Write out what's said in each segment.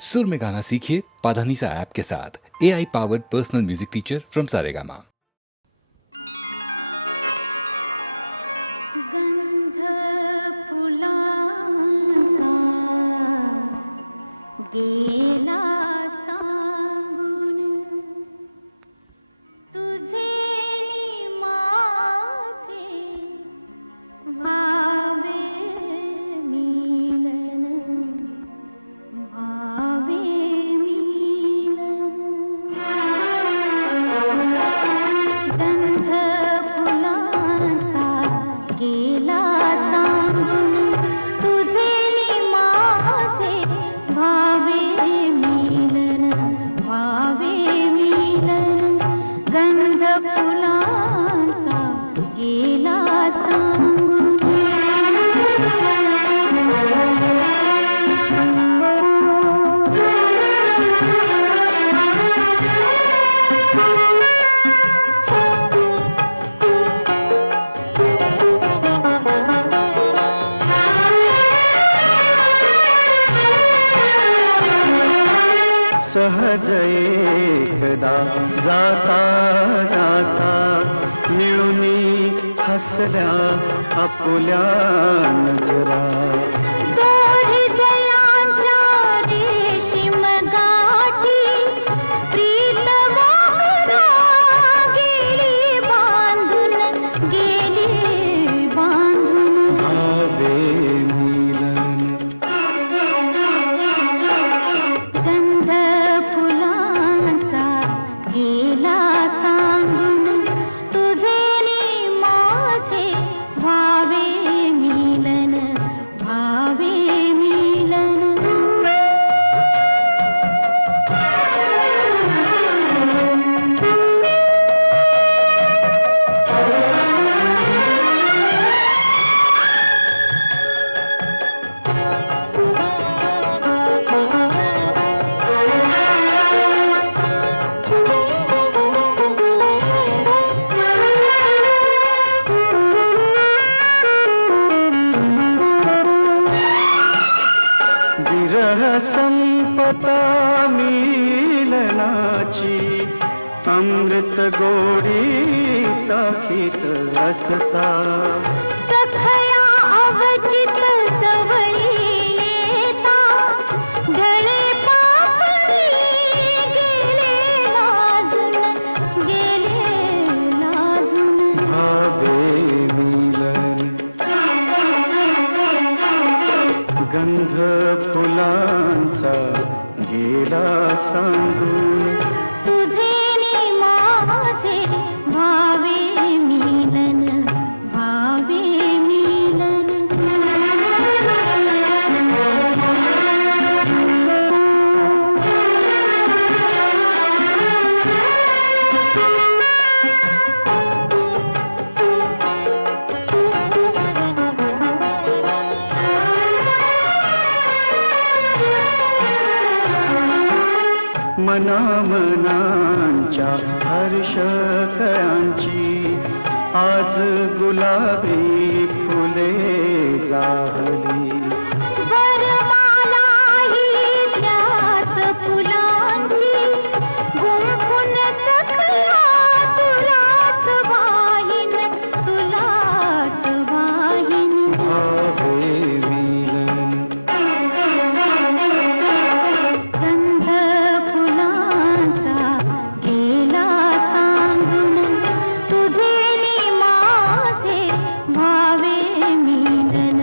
सुर में गाना सीखिए पाधानीसा ऐप के साथ। AI powered personal music teacher from Saregama. गंध फुलांचा गेला सांगून, तुझे नि माझे भावे मिलन, भावे मिलन। गंध फुलांचा गेला सांगून, तुझे नि माझे भावे मिलन, भावे मिलन। गंध फुलांचा गेला सांगून। सहज एकदा जाता जाता मिळूनी हसल्या आपुल्या नजरा। दोरी दयांच्या रेशीम गाठी, प्रीत वाहना गेली बांधून, गेली बांधून। भावे मिलन गंध फुलांचा गेला सांगून, तुझे नि माझे भावे मिलन, भावे मिलन। विरह संपता मिलनाची, अमृत गोडी चाखीत असता। सखया अवचित जवळी येता, ढळे पापणी गेले लाजून, गेले लाजून। भावे मिलन गंध फुलांचा गेला सांगून, तुझे नि माझे भावे मिलन, भावे मिलन। मनामनांच्या हर्ष कळांची, आज गुलाबी फुले जाहली। वरमाला ही त्याच फुलांची, गुंफून सखया तुलाच वाहीन, तुलाच वाहीन। भावे मिलन गंध फुलांचा गेला सांगून, तुझे नि माझे भावे मिलन,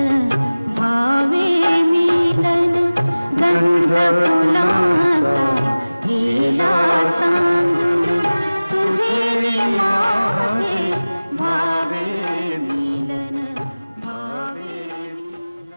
भावे मिलन। गंध फुलांचा गेला सांगून, तुझे नि माझे भावे मिलन, भावे मिलन।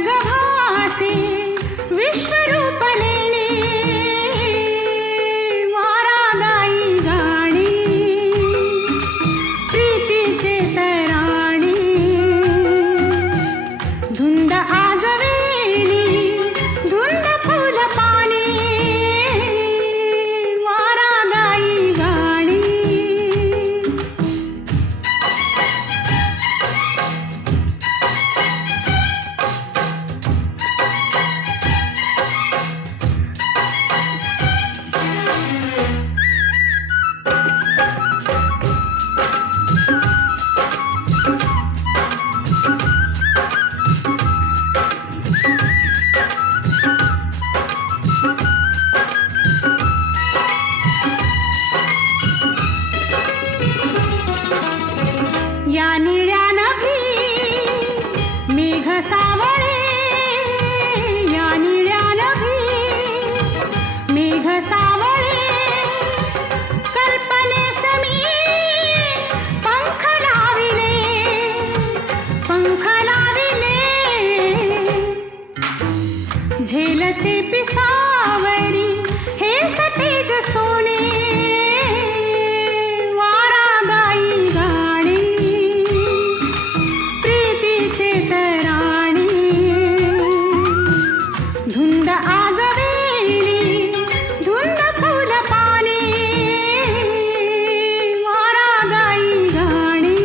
स्वर्ग भासे विश्वरूप लेणे वारा गाई गाणे प्रीतीचे तराणे धुंद आजवेली धुंद फुल पाने वारा गाई गाणे या निळ्या नभी मेघ सावळे या निळ्या नभी मेघ सावळे कल्पनेस मी पंख लाविले झेलते पिसावरी हे सतेज सोने वारा गाई गाणे प्रीतीचे तराणे धुंद आजवेली धुंद फुल पाने वारा गाई गाणे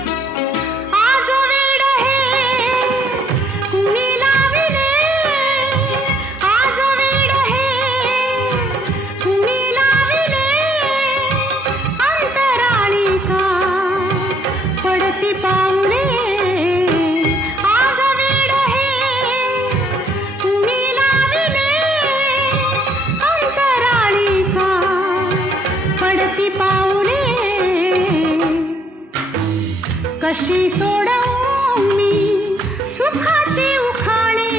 आज वेड हे कुणी लाविले आज वेड हे कुणी लाविले अंतराळी का पडती पाऊले आज वेड हे कुणी लाविले अंतराळी का पडती पाऊले कशी सोडवू मी सुखाचे उखाणे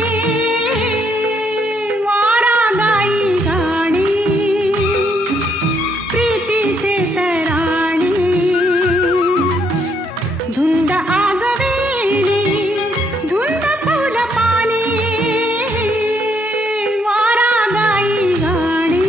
वारा गाई गाणे प्रीतीचे तराणे धुंद आजवेली धुंद फुल पाने वारा गाई गाणे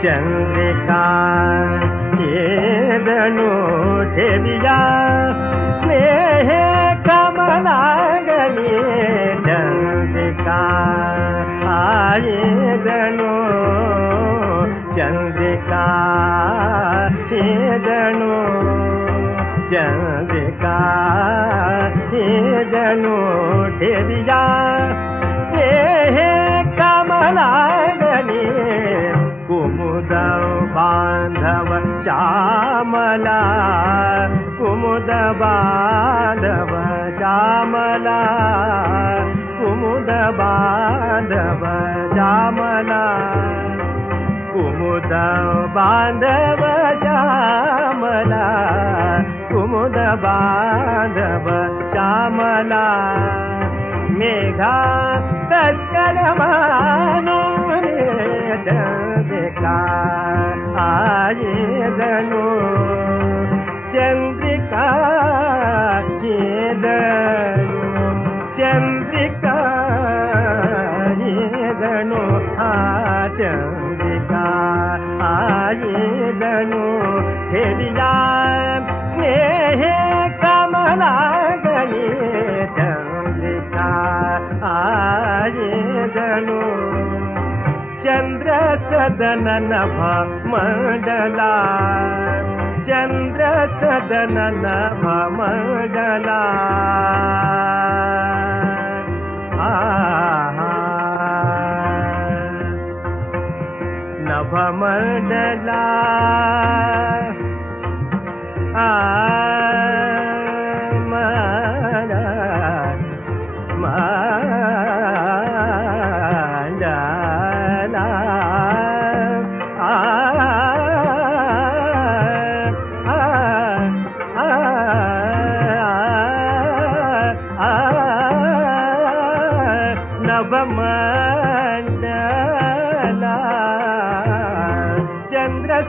चंद्रिका ये जणू ठेविया स्नेह कमलांगणी चंद्रिका ये जणू चंद्रिका ये जणू चंद्रिका ये जणू ठेविया स्नेह कमलांगणी कुमुद बांधव श्यामला कुमुद बांधव श्यामला कुमुद बांधव श्यामला कुमुद बांधव श्यामला कुमुद बांधव श्यामला मेघा तस्कर मानून चंद्रिका ये जणू चंद्रिका ये जणू चंद्रिका ये जणू चंद्रिका ये जणू ठेविया स्नेह कमलांगणी चंद्रिका ये जणू चंद्र सदन नभ मंडला चंद्र सदन नभ मंडला नभ मंडला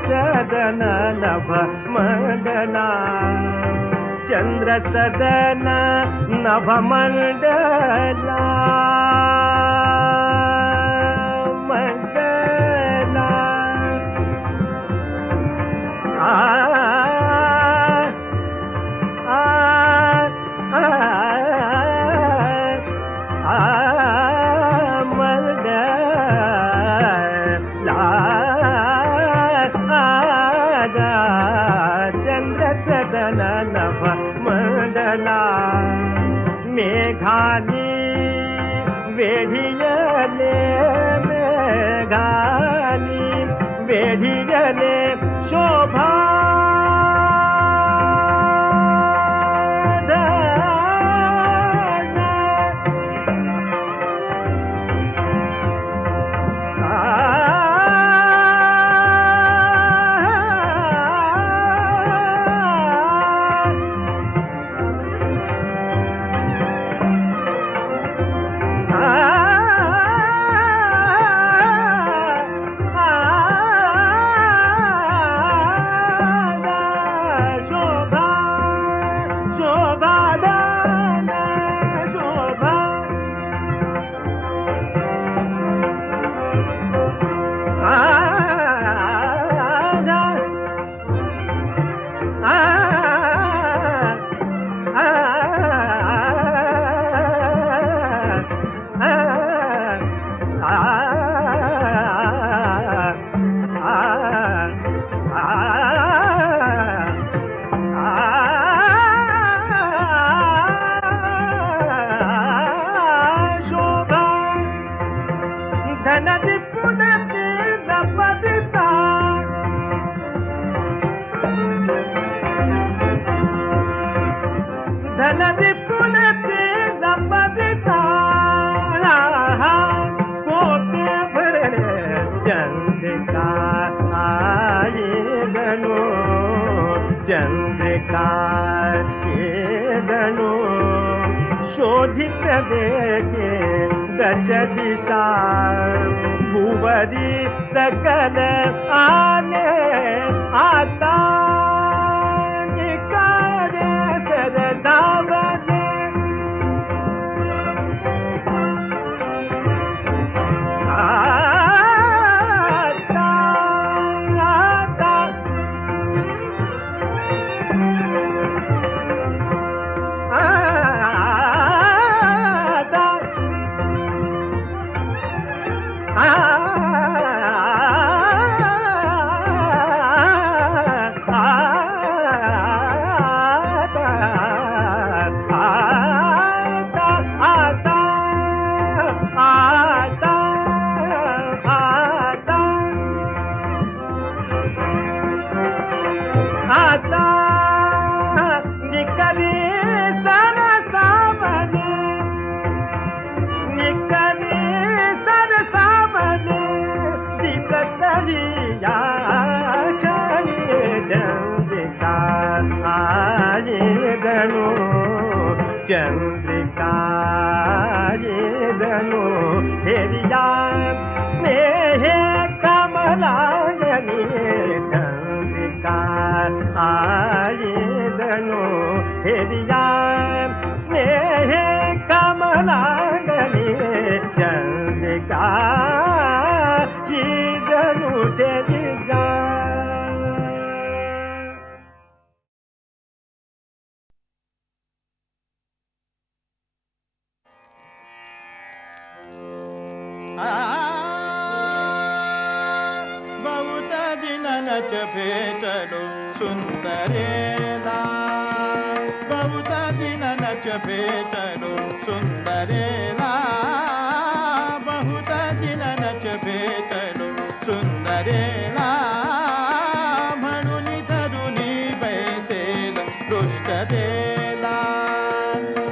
सदन नभ मंडला चंद्र सदन नभ मंडला मंडला नभ मंडला मेघानी वेढियले मेघानी वेढियले शोभा चंद्रिका ये जणू शोधित देखे दश दिशा भुवरी सकल आने आता निकारे सरदावने आता चंद्रिका येदनु हेरिया स्नेहे कमलांगनी चंद्रिका आयेदनु हेरिया स्नेहे कमलांगनी चंद्रिका येदनु हेरिया. बहुत दिननच भेटलो सुंदरेला, बहुत दिननच भेटलो सुंदरेला, बहुत दिननच भेटलो सुंदरेला, म्हणून धरुनी बैसेल दृष्टतेला,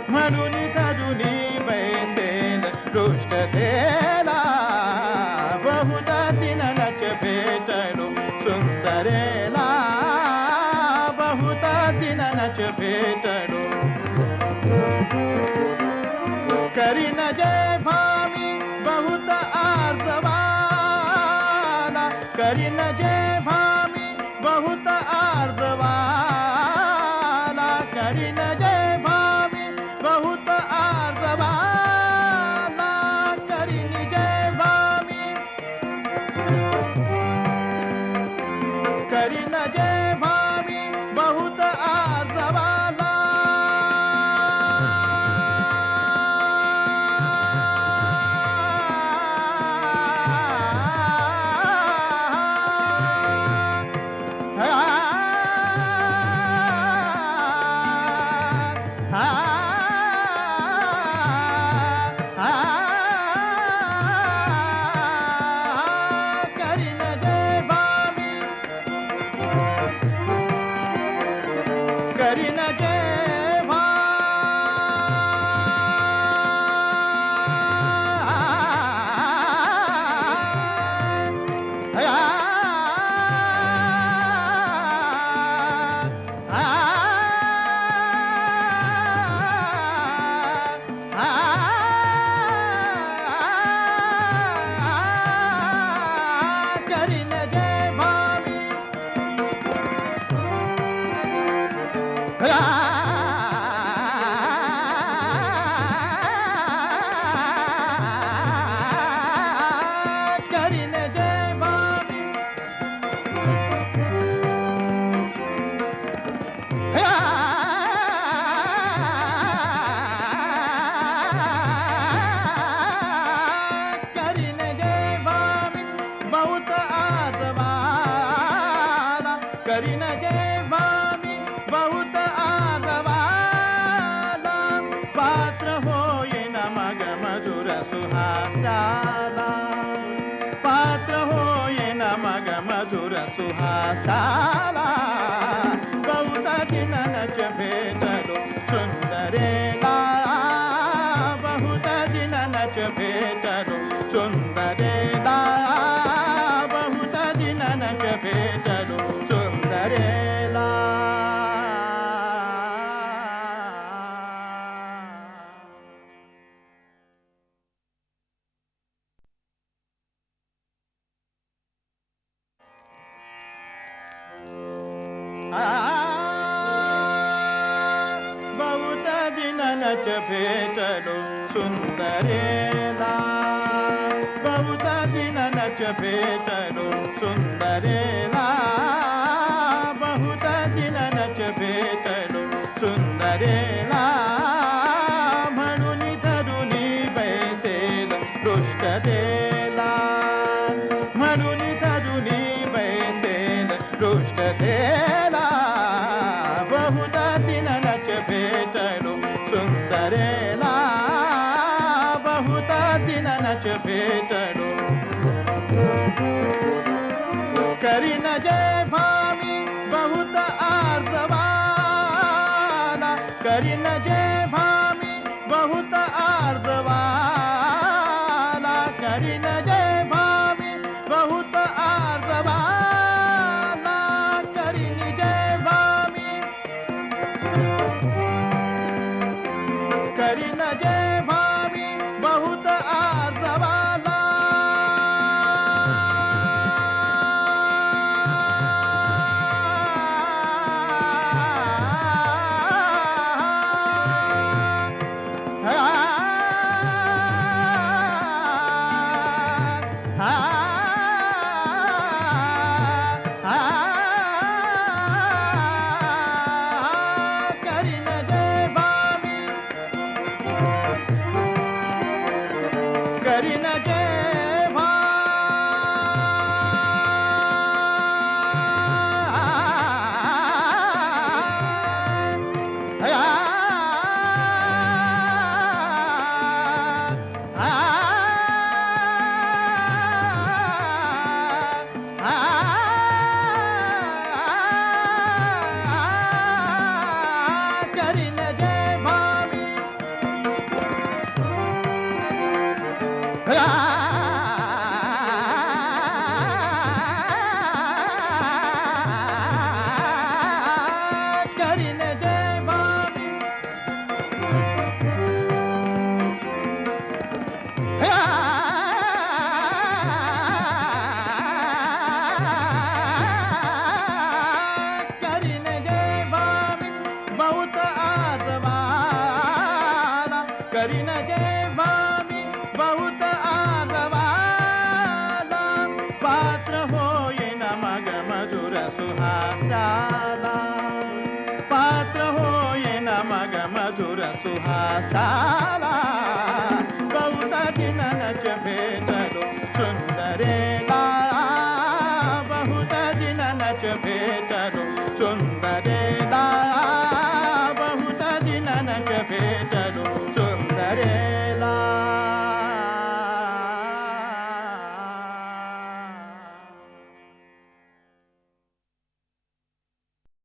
म्हणून धरुनी बैसेल दृष्टतेला, बहुत दिननच भेटलो सुंदरेला, बहुत दिननच भेटलो. करीन जय भामी बहुत आर्जवाला, करीन जय भामी बहुत आर्जवाला, करीन जय भामी बहुत आर्जवाला, करीन जय भामी, करीन जय भामी बहुत आर्जवाला. करीन जय भामी, करीन जय करीन जय भामी, करीन जय भामी, करीन जय भामी बहुत आजवाला, करीन जय भामी बहुत आजवाला, पात्र होईन मग मधुर सुहासाला, पात्र होईन मग मधुर सुहासाला, बहुत दिननच भेटलो सुंदरेला, बहुत दिननच भेटलो सुंदरेला, बहुत दिननच भेटलो सुंदरेला. बहुत दिननच भेटलो सुंदरेला, बहुत दिननच भेटलो सुंदरेला, बहुत दिननच भेटलो सुंदरेला, म्हणून धरुनी बैसेल दृष्टतेला, म्हणून धरुनी बैसेल दृष्टतेला, बहुत दिननच भेटलो सुंदरेला, बहुत दिननच भेटलो. करीन जय भामी बहुत आर्जवाला, करीन जय भामी बहुत आर्जवाला, करीन जय भामी बहुत आर्जवाला, करीन जय भामी, करीन जे भावी बहुत आजवाला करीन जय भावी करीन जय करीन जय भावी करीन जय भावी करीन जय भावी बहुत आजवाला करीन जय भावी बहुत आजवाला पात्र होईन मग मधुर सुहासाला पात्र होईन मग मधुर सुहासाला